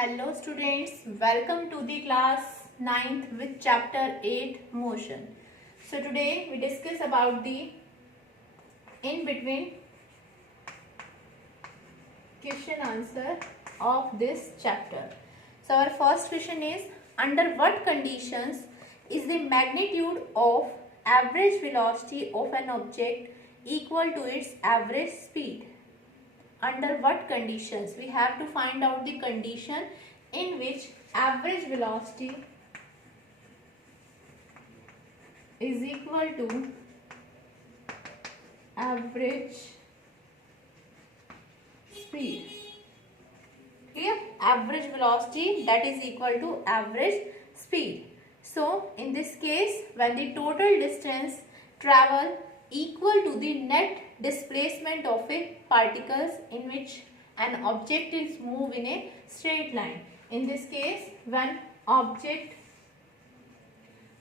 Hello students, welcome to the class 9th with chapter 8 motion. So today we discuss about the in between question answer of this chapter. So our first question is, under what conditions is the magnitude of average velocity of an object equal to its average speed? Under what conditions? We have to find out the condition in which average velocity is equal to average speed. Clear? Average velocity that is equal to average speed. So in this case, when the total distance travel equal to the net displacement of a particles in which an object is moved in a straight line. In this case, when object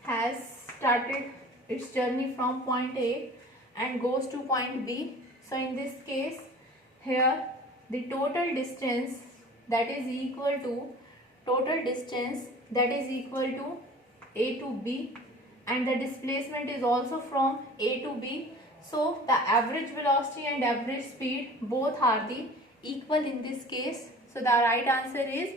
has started its journey from point A and goes to point B. So in this case, here the total distance that is equal to A to B, and the displacement is also from A to B. So the average velocity and average speed both are the equal in this case. So the right answer is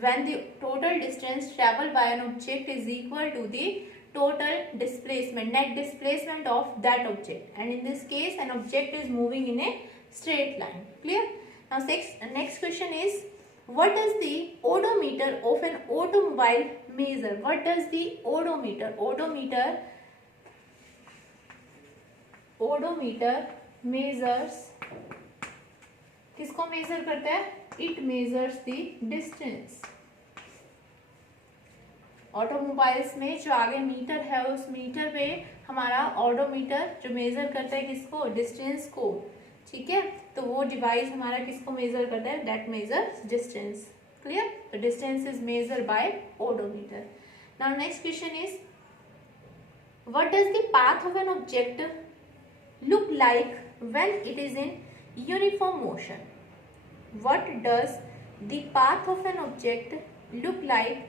when the total distance traveled by an object is equal to the total displacement, net displacement of that object, and in this case an object is moving in a straight line. Clear? Now next question is, what does the odometer of an automobile measure? What does the odometer measures, किसको मेजर करता है? It measures the distance. Automobiles में जो आगे मीटर है उस मीटर पे हमारा ऑडोमीटर जो मेजर करता है किसको? डिस्टेंस को. ठीक है, तो वो डिवाइस हमारा किसको मेजर करता है? That measures distance. Clear? The distance is measure by odometer. Now next question is, what does the path of an object look like when it is in uniform motion? What does the path of an object look like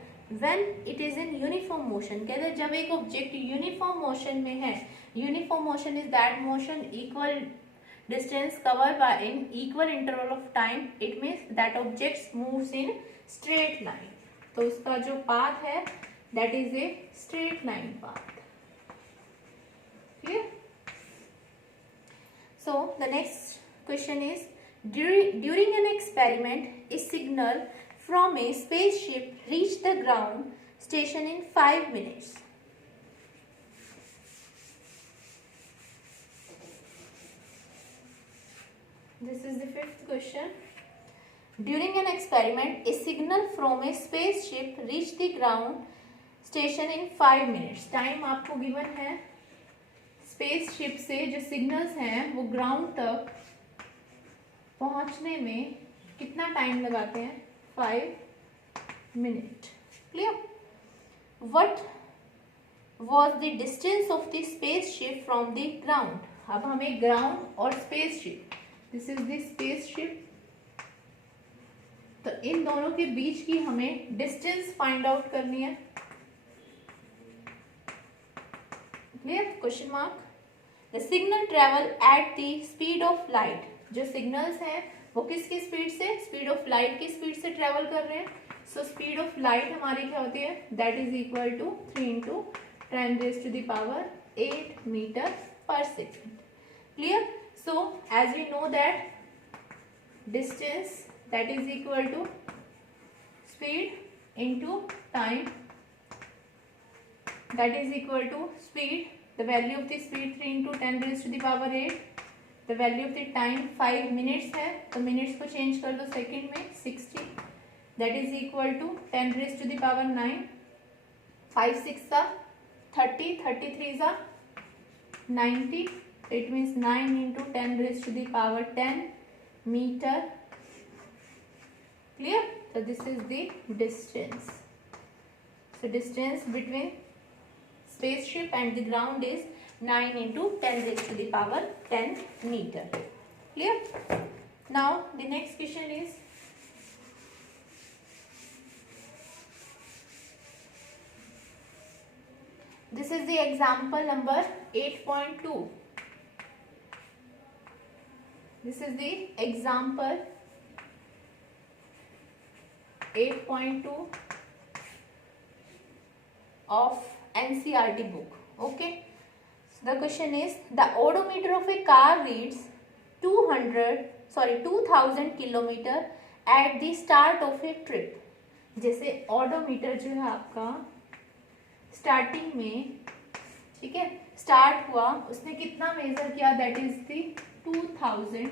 when it is in uniform motion? कहते हैं जब एक object uniform motion में है. Uniform motion is that motion equal distance covered by an equal interval of time. It means that object moves in straight line. तो उसका जो path है that is a straight line path. Clear? So the next question is, during an experiment, a signal from a spaceship reached the ground station in 5 minutes. This is the fifth question. During an experiment, a signal from a spaceship reached the ground station in 5 minutes. Time आपको given है. स्पेसशिप से जो सिग्नल्स हैं वो ग्राउंड तक पहुंचने में कितना टाइम लगाते हैं? 5 minute. Clear? What was the distance of the spaceship from the ground? अब हमें ग्राउंड और spaceship, this is the spaceship, तो इन दोनों के बीच की हमें डिस्टेंस फाइंड आउट करनी है. Clear? Question mark. The signal travel at the speed of light. जो सिग्नल्स हैं वो किसकी स्पीड से? स्पीड ऑफ लाइट की स्पीड से ट्रेवल कर रहे हैं. सो स्पीड ऑफ लाइट हमारी क्या होती है? That is equal to 3 × 10⁸ metre per second. Clear? So as we know that distance that is equal to speed into time, that is equal to speed. The value of the speed 3 × 10⁸. The value of the time 5 minutes है, तो minutes को चेंज कर दो सेकेंड में. 60 that is equal to 10⁹. 5 6 30, 33 90. It means 9 × 10⁻10 meter. Clear? So this is the distance. So distance between spaceship and the ground is 9 × 10⁻10 meter. Clear? Now the next question is, this is the example number 8.2. This is the example 8.2 of NCERT book. Okay, so the question is, the odometer of a car reads 2000 kilometre at the start of a trip. जैसे ओडोमीटर जो है आपका स्टार्टिंग में, ठीक है, स्टार्ट हुआ, उसने कितना मेजर किया, दैट इज दी 2000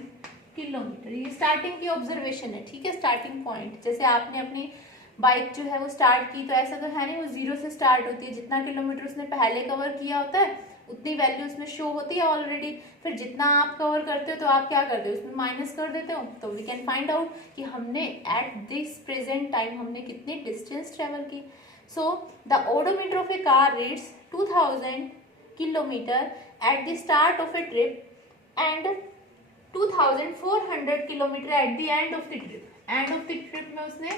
किलोमीटर. ये स्टार्टिंग की ऑब्जर्वेशन है, ठीक है, स्टार्टिंग पॉइंट. जैसे आपने अपनी बाइक जो है वो स्टार्ट की, तो ऐसा तो है नहीं वो जीरो से स्टार्ट होती है. जितना किलोमीटर उसने पहले कवर किया होता है उतनी वैल्यू उसमें शो होती है ऑलरेडी. फिर जितना आप कवर करते हो तो आप क्या करते हो, उसमें माइनस कर देते हो. तो वी कैन फाइंड आउट कि हमने एट दिस प्रेजेंट टाइम हमने कितनी डिस्टेंस ट्रेवल की. So the odometer of a car reads 2000 kilometre at the start of a trip and 2400 kilometre at the end of the trip. And of the trip में उसने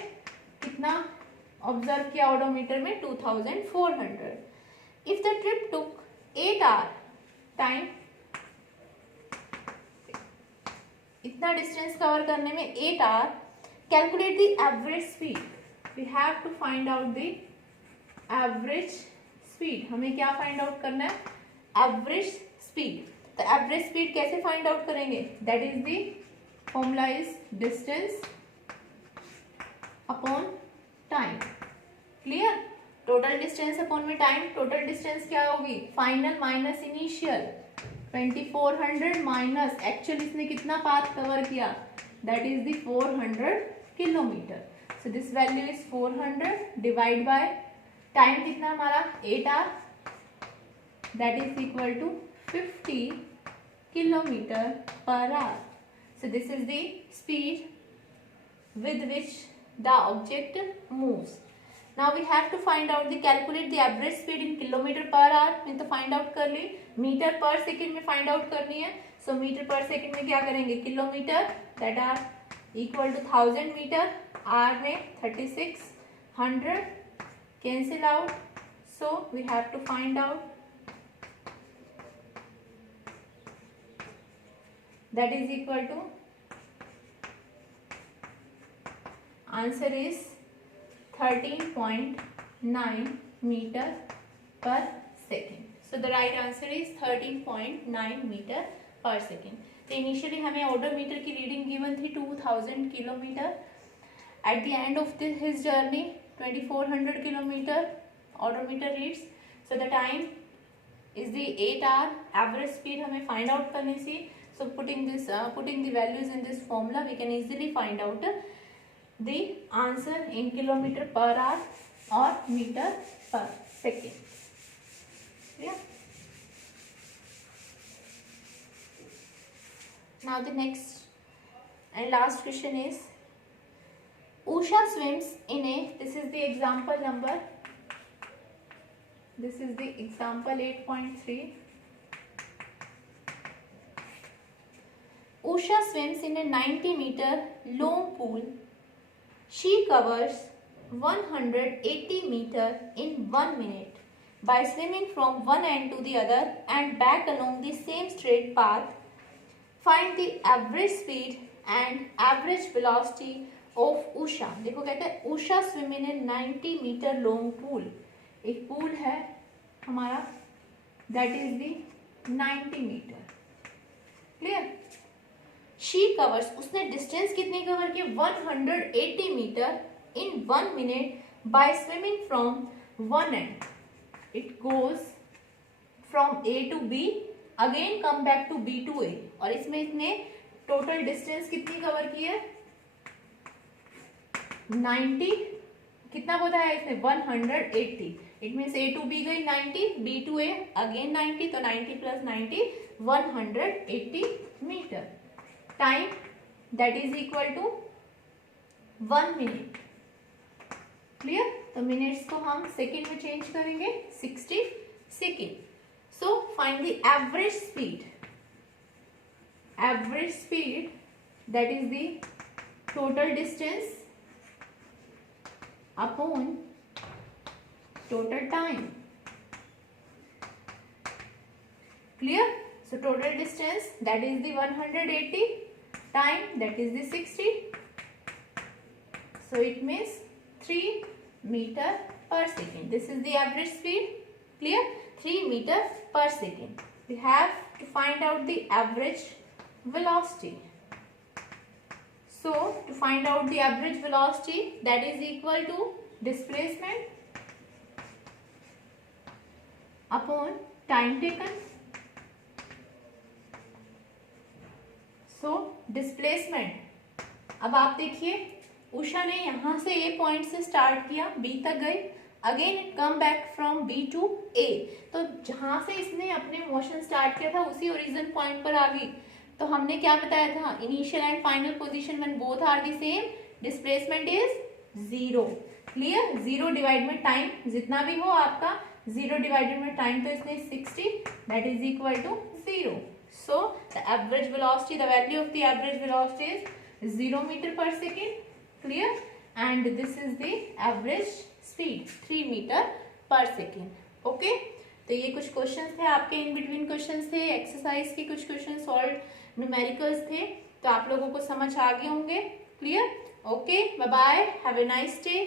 कितना observe किया odometer में, 2400. If the trip took 8 hour time, इतना distance cover करने में 8 hour. Calculate the average speed. We have to find out the average speed. हमें क्या फाइंड आउट करना है, एवरेज स्पीड. तो एवरेज स्पीड कैसे फाइंड आउट करेंगे, that is the formula is distance upon time. Clear, total distance upon में time. Total distance क्या होगी, final minus initial, 2400 minus actual इसने कितना पाथ कवर किया, that is the 400 kilometre. So this value is 400 divide by time कितना हमारा 8 hour, that is equal to 50 kilometre per hour. So this is the speed with which the object moves. Now we have to find out the calculate the average speed in kilometer per hour. मैं तो find out कर ली, metre per second में find out करनी है. So metre per second में क्या करेंगे, kilometre that are equal to 1000 metre, are में 3600 cancel out. So we have to find out that is equal to, answer is 13.9 meter per second. So the right answer is 13.9 meter per second. तो initially हमें odometer की reading given थी 2000 kilometre. At the end of his journey 2400 kilometre odometer reads. So the time is the 8 hour. Average speed हमें find out करनी थी. So putting the values in this formula we can easily find out the answer in kilometer per hour or meter per second. Yeah. Now the next and last question is, Usha swims in a, this is the example number, this is the example 8.3. Usha swims in a 90-meter long pool. She covers 180 meter in 1 minute by swimming from one end to the other and back along the same straight path. Find the average speed and average velocity of Usha. देखो कहते हैं Usha swim in a 90 meter long pool. एक pool है हमारा, that is the 90 meter. Clear? She covers, उसने डिस्टेंस कितनी कवर की, 180 metre in 1 minute by swimming from one end. It goes from A to B, again come back to B to A. और इसमें इसने total distance कितनी कवर की है, 90, कितना बताया इसने, 180. It means A to B गई 90, B to A अगेन 90, तो 90 plus 90 180 metre. Time that is equal to 1 minute. Clear, तो मिनट्स को हम सेकेंड में चेंज करेंगे, 60 second. So find the average speed. Average speed that is the total distance upon total time. Clear? So total distance, that is the 180, time, that is the 60. So it means 3 meter per second. This is the average speed. Clear? 3 meter per second. We have to find out the average velocity. So to find out the average velocity, that is equal to displacement upon time taken. So displacement, अब आप देखिए उषा ने यहाँ से A point से start किया, B तक गई, again it come back from B to A. तो जहां से इसने अपने मोशन स्टार्ट किया था उसी ओरिजिन पॉइंट पर आ गई. तो हमने क्या बताया था, initial and final position when both are the same, displacement is 0. Clear? 0 divide में टाइम, जितना भी हो आपका 0 डिवाइडेड में टाइम, तो इसने 60, that is equal to 0. So the average velocity, the value of the average velocity is 0 metre per second. Clear? And this is the average speed 3 metre per second. Okay, तो ये कुछ क्वेश्चंस थे आपके, इन बिटवीन क्वेश्चंस थे, exercise के कुछ question solve, numericals थे, तो आप लोगों को समझ आ गए होंगे. Clear? Okay, bye bye, have a nice day.